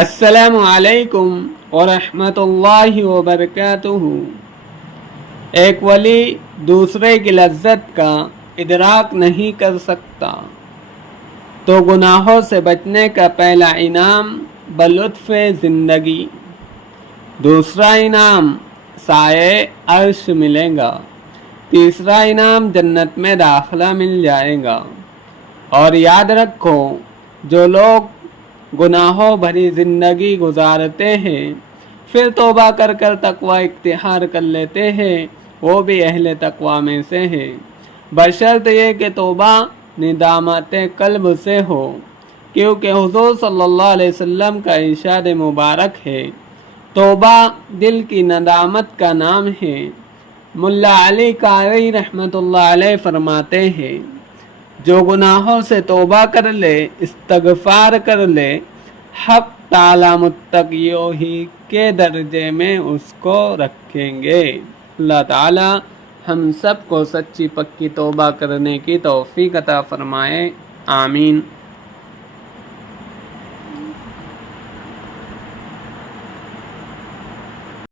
السلام علیکم ورحمۃ اللہ وبرکاتہ۔ ایک ولی دوسرے کی لذت کا ادراک نہیں کر سکتا تو گناہوں سے بچنے کا پہلا انعام بلطف زندگی، دوسرا انعام سائے عرش ملے گا، تیسرا انعام جنت میں داخلہ مل جائے گا۔ اور یاد رکھو، جو لوگ گناہوں بھری زندگی گزارتے ہیں پھر توبہ کر کر تقوی اختیار کر لیتے ہیں، وہ بھی اہل تقوی میں سے ہے، بشرط یہ کہ توبہ ندامت قلب سے ہو، کیونکہ حضور صلی اللہ علیہ وسلم کا ارشاد مبارک ہے، توبہ دل کی ندامت کا نام ہے۔ ملا علی قاری رحمۃ اللہ علیہ فرماتے ہیں، جو گناہوں سے توبہ کر لے، استغفار کر لے، حق تعالی متقیوں ہی کے درجے میں اس کو رکھیں گے۔ اللہ تعالی ہم سب کو سچی پکی توبہ کرنے کی توفیق عطا فرمائے، آمین۔